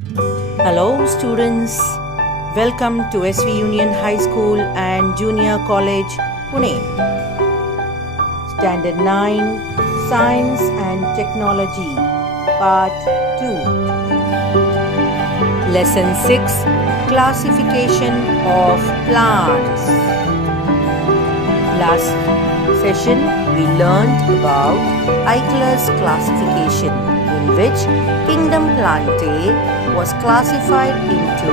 Hello students, welcome to SV Union High School and Junior College, Pune. Standard 9, Science and Technology, Part 2. Lesson 6, Classification of Plants. Last session we learned about Eichler's classification, in which kingdom Plantae was classified into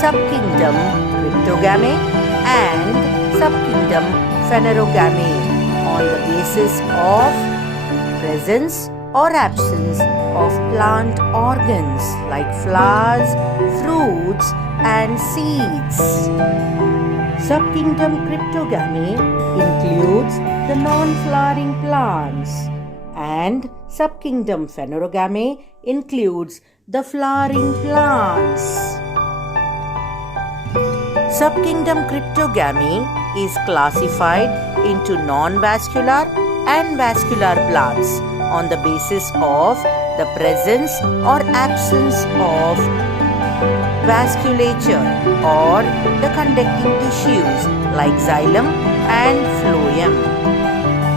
subkingdom Cryptogame and subkingdom Fenerogame on the basis of presence or absence of plant organs like flowers, fruits and seeds. Subkingdom Cryptogame includes the non-flowering plants, and subkingdom Fenerogame includes the flowering plants. Subkingdom Cryptogame is classified into non-vascular and vascular plants on the basis of the presence or absence of vasculature or the conducting tissues like xylem and phloem.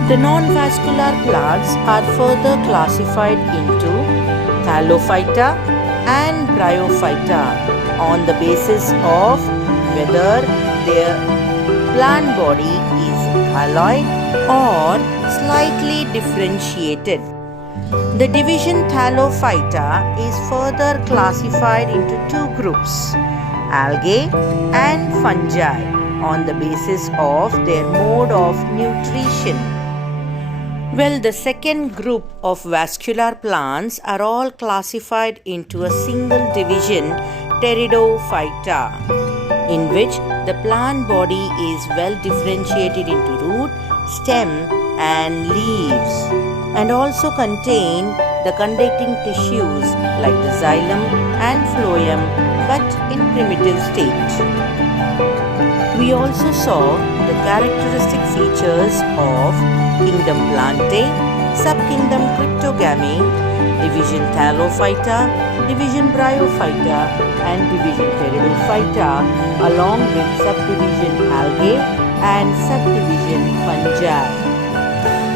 The non-vascular plants are further classified into Thallophyta and Bryophyta on the basis of whether their plant body is thalloid or slightly differentiated. The division Thallophyta is further classified into two groups, algae and fungi, on the basis of their mode of nutrition. Well, the second group of vascular plants are all classified into a single division, Pteridophyta, in which the plant body is well differentiated into root, stem and leaves, and also contain the conducting tissues like the xylem and phloem, but in primitive state. We also saw the characteristic features of kingdom Plantae, subkingdom Cryptogame, division Thallophyta, division Bryophyta and division Pteridophyta, along with subdivision Algae and subdivision Fungi.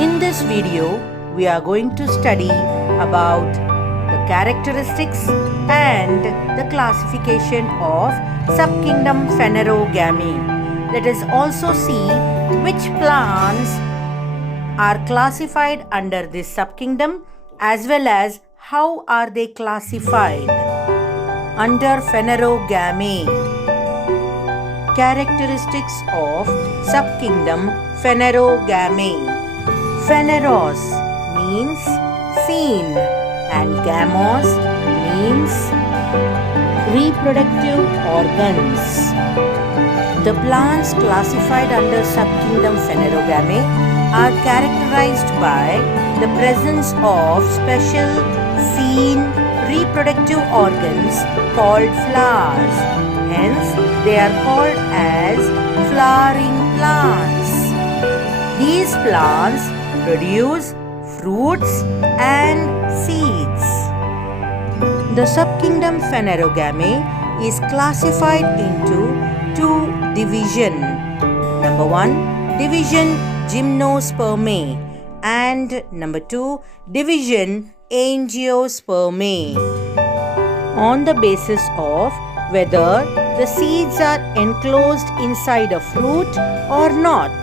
In this video, we are going to study about the characteristics and the classification of subkingdom Fenerogame. Let us also see which plants are classified under this subkingdom as well as how are they classified under Fenerogame. Characteristics of subkingdom Fenerogame. Phaneros means seen and gamos means reproductive organs. The plants classified under subkingdom Fenerogame are characterized by the presence of special seen reproductive organs called flowers. Hence, they are called as flowering plants. These plants produce fruits and seeds. The subkingdom Fenerogame is classified into two divisions. Number 1, division Gymnospermae, and number 2, division Angiospermae, on the basis of whether the seeds are enclosed inside a fruit or not.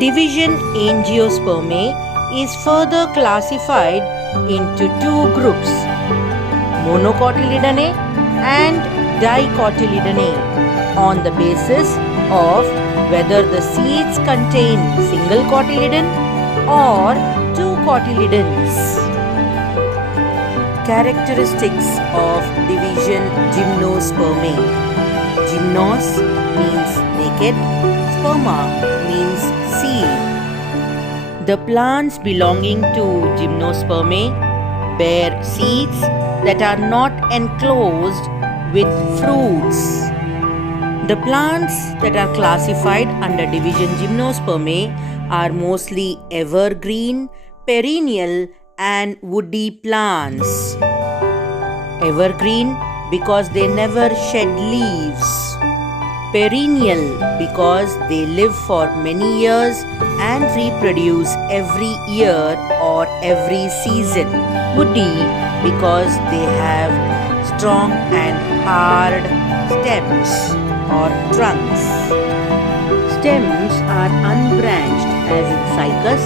Division Angiospermae is further classified into two groups, Monocotyledons and Dicotyledons, on the basis of whether the seeds contain single cotyledon or two cotyledons. Characteristics of division Gymnospermae. Gymnos means naked, sperma means seed. The plants belonging to Gymnospermae bear seeds that are not enclosed with fruits. The plants that are classified under division Gymnospermae are mostly evergreen, perennial and woody plants. Evergreen because they never shed leaves. Perennial because they live for many years and reproduce every year or every season. Woody because they have strong and hard stems or trunks. Stems are unbranched as in Cycas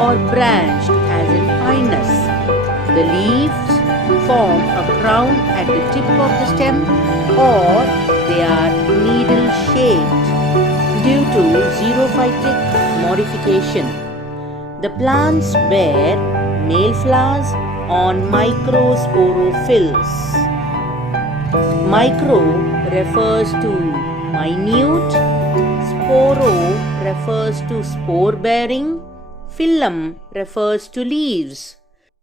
or branched as in Pinus. The leaves form a crown at the tip of the stem, or they are needle-shaped due to xerophytic modification. The plants bear male flowers on microsporophylls. Micro refers to minute, sporo refers to spore-bearing, phylum refers to leaves.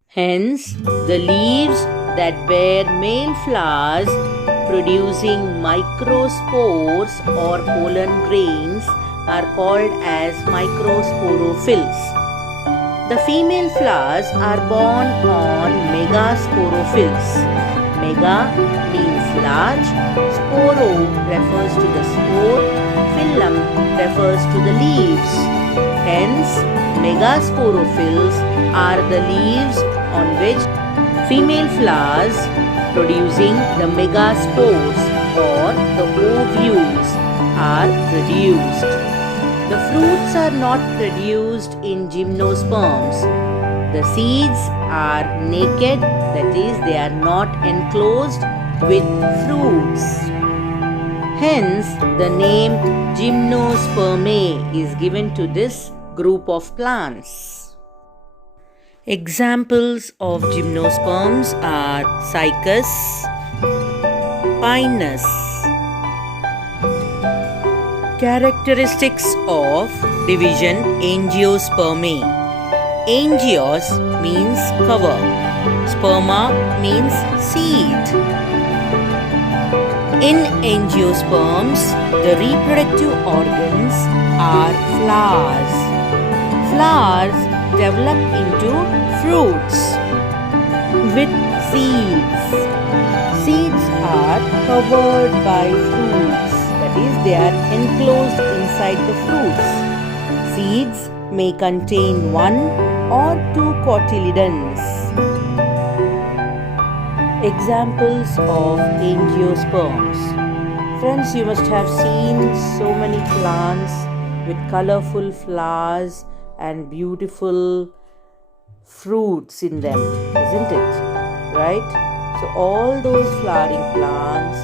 Hence, the leaves that bear male flowers producing microspores or pollen grains are called as microsporophylls. The female flowers are borne on megasporophylls. Mega means large, sporo refers to the spore, phylum refers to the leaves. Hence, megasporophylls are the leaves on which female flowers producing the megaspores or the ovules are produced. The fruits are not produced in gymnosperms. The seeds are naked, that is, they are not enclosed with fruits. Hence, the name Gymnospermae is given to this group of plants. Examples of gymnosperms are Cycas, Pinus. Characteristics of division Angiospermae. Angios means cover. Sperma means seed. In angiosperms, the reproductive organs are flowers. Flowers develop into fruits with seeds. Seeds are covered by fruits, that is, they are enclosed inside the fruits. Seeds may contain 1 or 2 cotyledons. Examples of angiosperms. Friends, you must have seen so many plants with colorful flowers and beautiful fruits in them, isn't it? Right? So all those flowering plants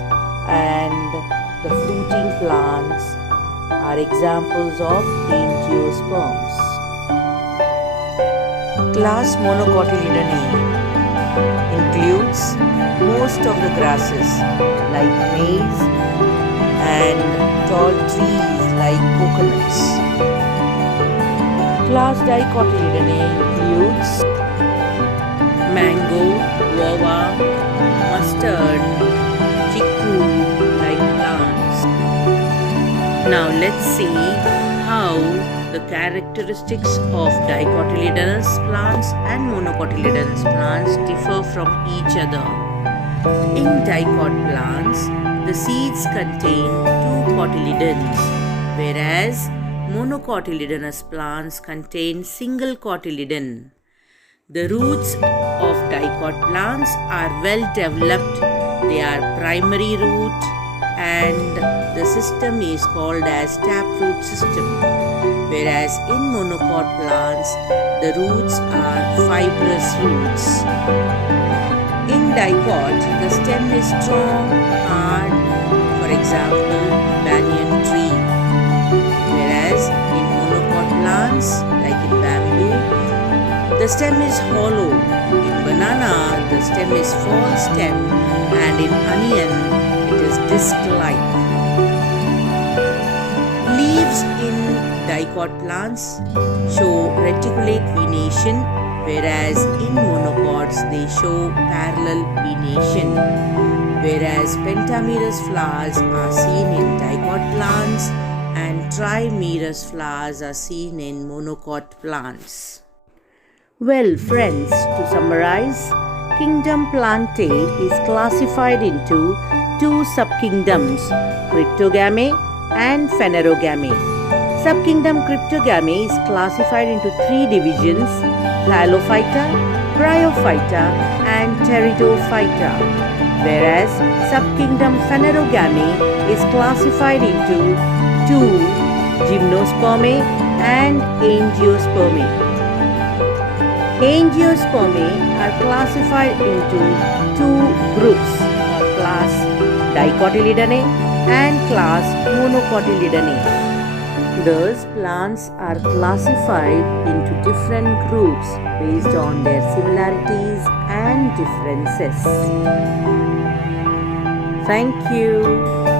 and the fruiting plants are examples of angiosperms. Class Monocotyledons includes most of the grasses like maize and tall trees like coconuts. Class Dicotyledons includes mango, guava, mustard, chiku like plants. Now let's see how the characteristics of dicotyledonous plants and monocotyledonous plants differ from each other. In dicot plants, the seeds contain 2 cotyledons, whereas monocotyledonous plants contain single cotyledon. The roots of dicot plants are well developed. They are primary root and the system is called as taproot system. Whereas in monocot plants, the roots are fibrous roots. In dicot, the stem is strong, hard, for example, banyan tree. Whereas in monocot plants, like in bamboo, the stem is hollow. In banana, the stem is fall stem, and in onion, it is disc-like. Leaves in dicot plants show reticulate venation, whereas in monocots they show parallel venation. Whereas pentamerous flowers are seen in dicot plants and trimerous flowers are seen in monocot plants. Well, friends, to summarize, subkingdom Plantae is classified into two subkingdoms, Cryptogamy and Phanerogamy. Subkingdom Cryptogamy is classified into three divisions, Thylophyta, Bryophyta and Pteridophyta, whereas subkingdom Phanerogamy is classified into two, Gymnospermae and Angiosperms. Angiosperms are classified into two groups, class Dicotyledons and class Monocot. Thus, plants are classified into different groups based on their similarities and differences. Thank you.